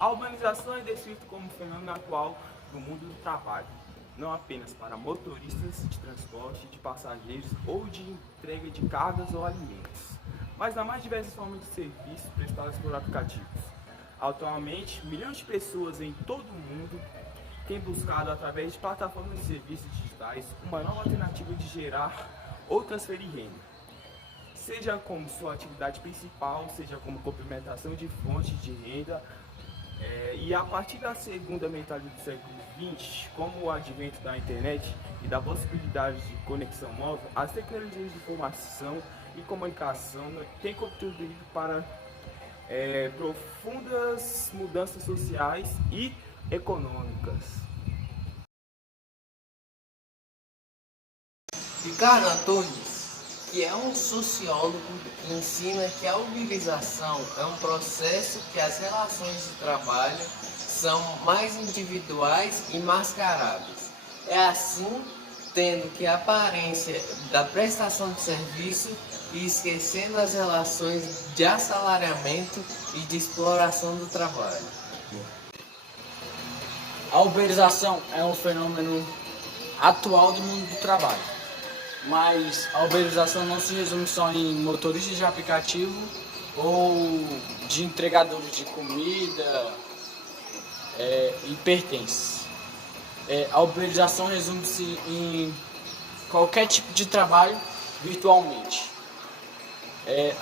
A urbanização é descrita como um fenômeno atual do mundo do trabalho, não apenas para motoristas de transporte de passageiros ou de entrega de cargas ou alimentos, mas nas mais diversas formas de serviços prestados por aplicativos. Atualmente, milhões de pessoas em todo o mundo têm buscado, através de plataformas de serviços digitais, uma nova alternativa de gerar ou transferir renda, seja como sua atividade principal, seja como complementação de fontes de renda. E a partir da segunda metade do século XX, como o advento da internet e da possibilidade de conexão móvel, as tecnologias de informação e comunicação têm contribuído para profundas mudanças sociais e econômicas. Ricardo Antunes, que é um sociólogo, ensina que a urbanização é um processo que as relações de trabalho são mais individuais e mascaradas. É assim, tendo que a aparência da prestação de serviço e esquecendo as relações de assalariamento e de exploração do trabalho. A uberização é um fenômeno atual do mundo do trabalho, mas a uberização não se resume só em motoristas de aplicativo ou de entregadores de comida e pertences. A uberização resume-se em qualquer tipo de trabalho virtualmente.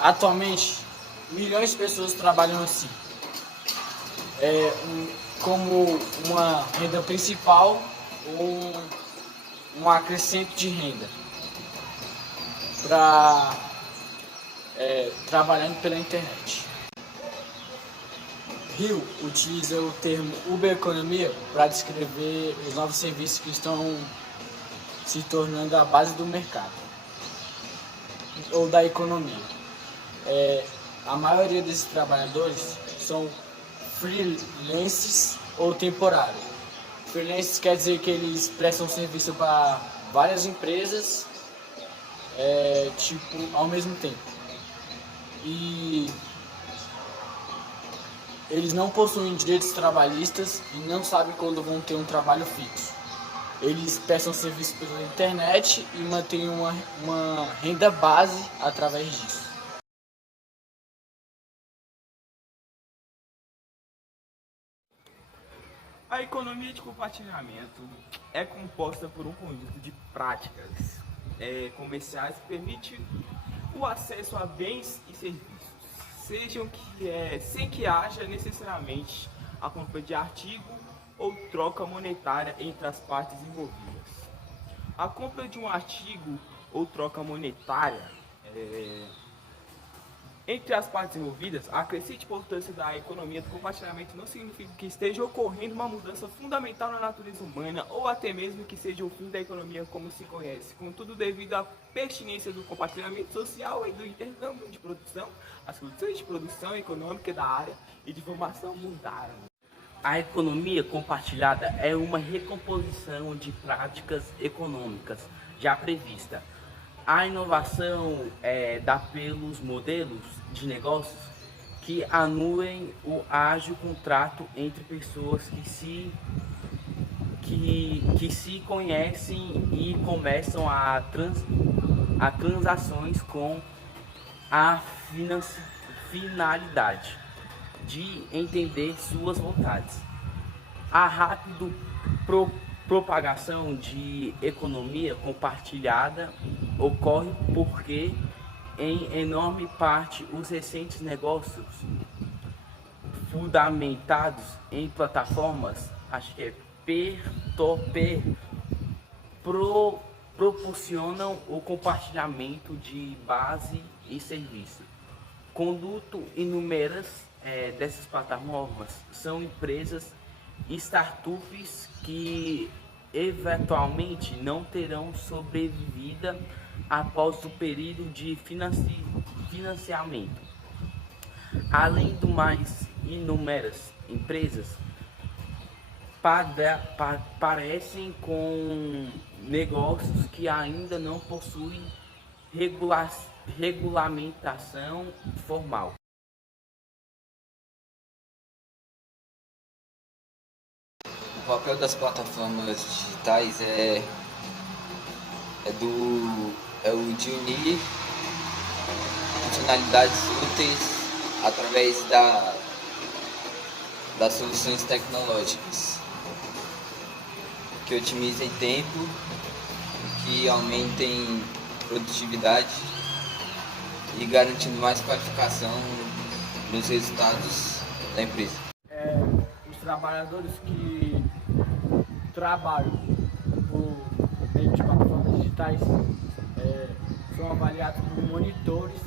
Atualmente, milhões de pessoas trabalham assim, como uma renda principal ou um acrescento de renda, trabalhando pela internet. Hill utiliza o termo Ubereconomia para descrever os novos serviços que estão se tornando a base do mercado ou da economia. A maioria desses trabalhadores são freelances ou temporários. Freelances quer dizer que eles prestam serviço para várias empresas, ao mesmo tempo. E eles não possuem direitos trabalhistas e não sabem quando vão ter um trabalho fixo. Eles prestam serviço pela internet e mantêm uma renda base através disso. A economia de compartilhamento é composta por um conjunto de práticas comerciais que permite o acesso a bens e serviços, sem que haja necessariamente a compra de artigo ou troca monetária entre as partes envolvidas. A compra de um artigo ou troca monetária entre as partes envolvidas, a crescente importância da economia do compartilhamento não significa que esteja ocorrendo uma mudança fundamental na natureza humana ou até mesmo que seja o fim da economia como se conhece. Contudo, devido à pertinência do compartilhamento social e do intercâmbio de produção, as condições de produção econômica da área e de formação mudaram. A economia compartilhada é uma recomposição de práticas econômicas já prevista. A inovação dá pelos modelos de negócios que anuem o ágil contrato entre pessoas que se conhecem e começam a transações com a finalidade de entender suas vontades. A rápida propagação de economia compartilhada ocorre porque, em enorme parte, os recentes negócios fundamentados em plataformas, peer-to-peer, proporcionam o compartilhamento de base e serviço. Conduto inúmeras dessas plataformas são empresas startups que eventualmente não terão sobrevivida após o período de financiamento. Além do mais, inúmeras empresas parecem com negócios que ainda não possuem regulamentação formal. papel das plataformas digitais é o de unir funcionalidades úteis através das soluções tecnológicas que otimizem tempo, que aumentem produtividade e garantindo mais qualificação nos resultados da empresa. Os trabalhadores que trabalham por meio de plataformas digitais são avaliados por monitores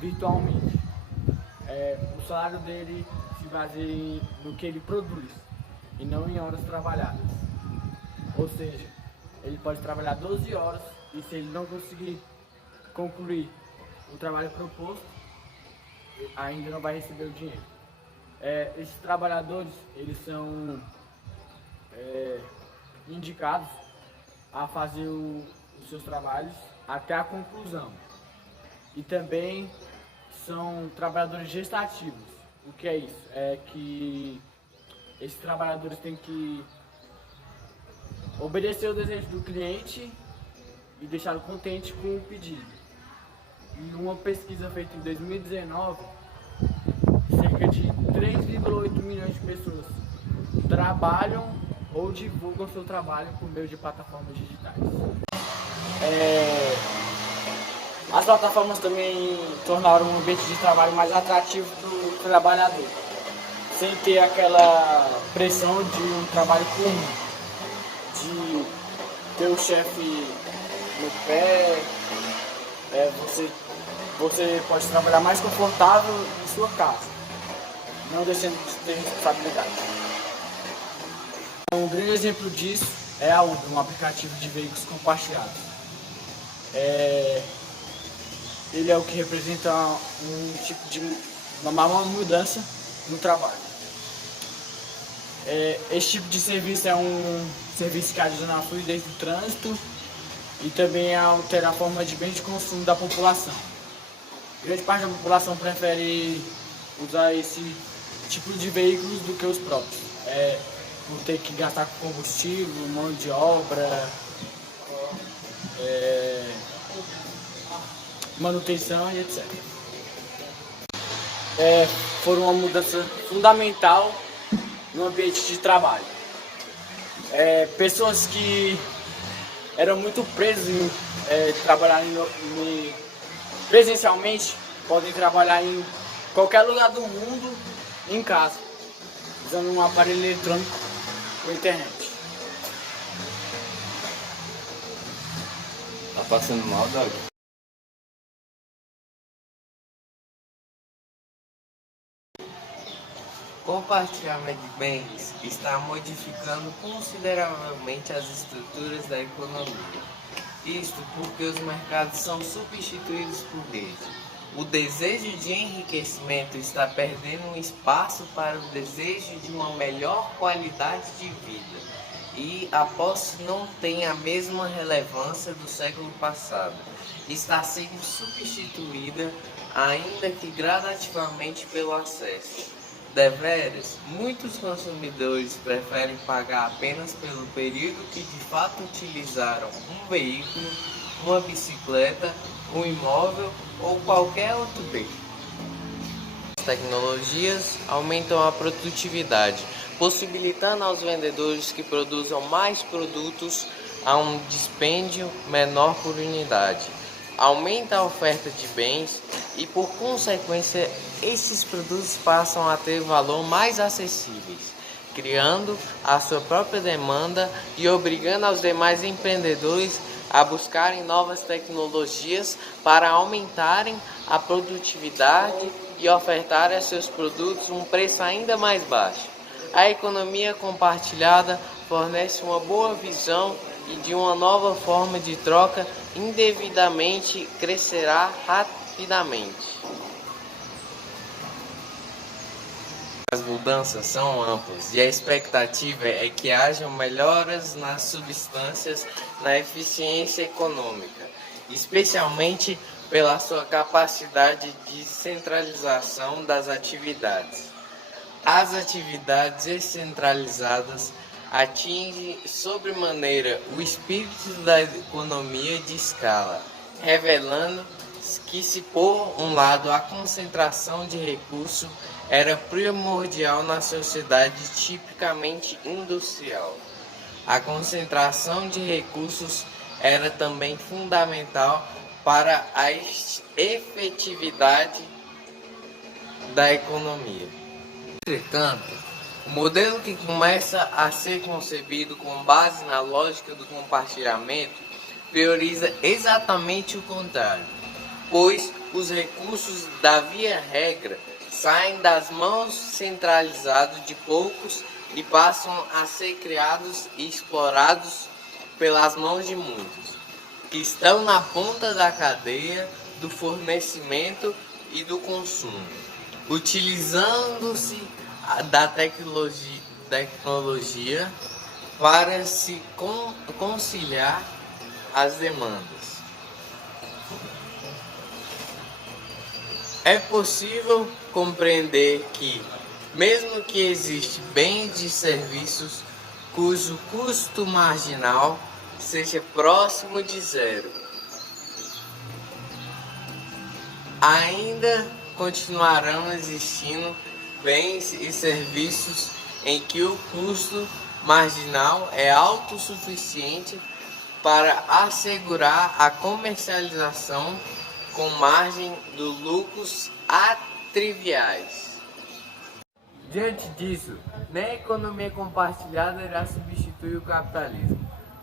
virtualmente. O salário dele se baseia no que ele produz e não em horas trabalhadas. Ou seja, ele pode trabalhar 12 horas e se ele não conseguir concluir o trabalho proposto, ainda não vai receber o dinheiro. Esses trabalhadores, eles são indicados a fazer os seus trabalhos até a conclusão. E também são trabalhadores gestativos. O que é isso? É que esses trabalhadores têm que obedecer o desejo do cliente e deixá-lo contente com o pedido. E uma pesquisa feita em 2019, cerca de 3,8 milhões de pessoas trabalham ou divulgam seu trabalho por meio de plataformas digitais. As plataformas também tornaram o ambiente de trabalho mais atrativo para o trabalhador, sem ter aquela pressão de um trabalho comum, de ter o chefe no pé. Você pode trabalhar mais confortável em sua casa, não deixando de ter responsabilidade. Um grande exemplo disso é a Uber, um aplicativo de veículos compartilhados. Ele é o que representa uma mudança no trabalho. Esse tipo de serviço é um serviço que ajuda na fluidez do trânsito e também altera a forma de bem de consumo da população. Grande parte da população prefere usar esse tipo de veículos do que os próprios, por ter que gastar com combustível, mão de obra, manutenção e etc. Foram uma mudança fundamental no ambiente de trabalho. Pessoas que eram muito presas em trabalhar presencialmente podem trabalhar em qualquer lugar do mundo, em casa, usando um aparelho eletrônico ou internet. Tá passando mal, Doug? Compartilhamento de bens está modificando consideravelmente as estruturas da economia. Isto porque os mercados são substituídos por eles. O desejo de enriquecimento está perdendo um espaço para o desejo de uma melhor qualidade de vida. E a posse não tem a mesma relevância do século passado. Está sendo substituída, ainda que gradativamente, pelo acesso. Deveras, muitos consumidores preferem pagar apenas pelo período que de fato utilizaram um veículo, uma bicicleta, um imóvel ou qualquer outro bem. As tecnologias aumentam a produtividade, possibilitando aos vendedores que produzam mais produtos a um dispêndio menor por unidade. Aumenta a oferta de bens e, por consequência, esses produtos passam a ter valor mais acessíveis, criando a sua própria demanda e obrigando aos demais empreendedores a buscarem novas tecnologias para aumentarem a produtividade e ofertarem a seus produtos um preço ainda mais baixo. A economia compartilhada fornece uma boa visão e de uma nova forma de troca indevidamente crescerá rapidamente. As mudanças são amplas e a expectativa é que hajam melhoras nas substâncias na eficiência econômica, especialmente pela sua capacidade de centralização das atividades. as atividades descentralizadas atingem sobremaneira o espírito da economia de escala, revelando que, se por um lado a concentração de recursos era primordial na sociedade tipicamente industrial, a concentração de recursos era também fundamental para a efetividade da economia. Entretanto, o modelo que começa a ser concebido com base na lógica do compartilhamento prioriza exatamente o contrário, pois os recursos, da via regra, saem das mãos centralizadas de poucos e passam a ser criados e explorados pelas mãos de muitos, que estão na ponta da cadeia do fornecimento e do consumo, utilizando-se da tecnologia para se conciliar as demandas. É possível compreender que, mesmo que existam bens e serviços cujo custo marginal seja próximo de zero, ainda continuarão existindo bens e serviços em que o custo marginal é autossuficiente para assegurar a comercialização com margem de lucros triviais. Diante disso, nem a economia compartilhada irá substituir o capitalismo,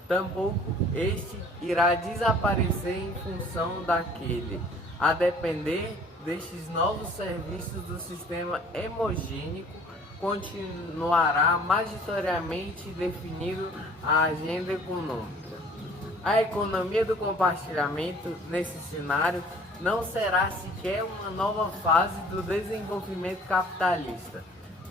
tampouco este irá desaparecer em função daquele, a depender destes novos serviços do sistema hemogênico, continuará majoritariamente definido a agenda econômica. A economia do compartilhamento, nesse cenário, não será sequer uma nova fase do desenvolvimento capitalista,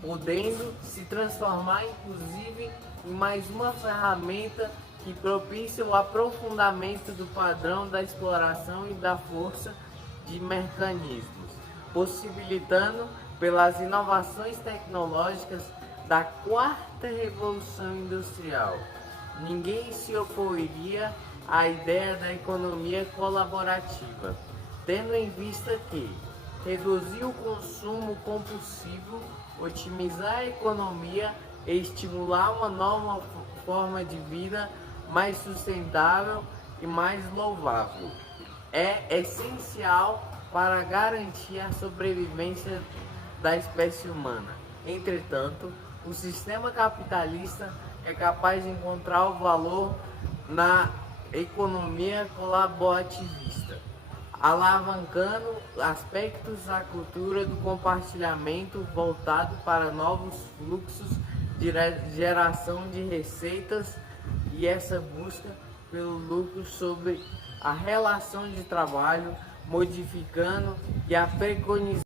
podendo se transformar inclusive em mais uma ferramenta que propicia o aprofundamento do padrão da exploração e da força de mecanismos, possibilitando, pelas inovações tecnológicas da quarta revolução industrial. Ninguém se oporia à ideia da economia colaborativa, tendo em vista que reduzir o consumo compulsivo, otimizar a economia e estimular uma nova forma de vida mais sustentável e mais louvável é essencial para garantir a sobrevivência da espécie humana. Entretanto, o sistema capitalista é capaz de encontrar o valor na economia colaborativista, alavancando aspectos da cultura do compartilhamento voltado para novos fluxos de geração de receitas e essa busca pelo lucro sobre a relação de trabalho, modificando e a preconização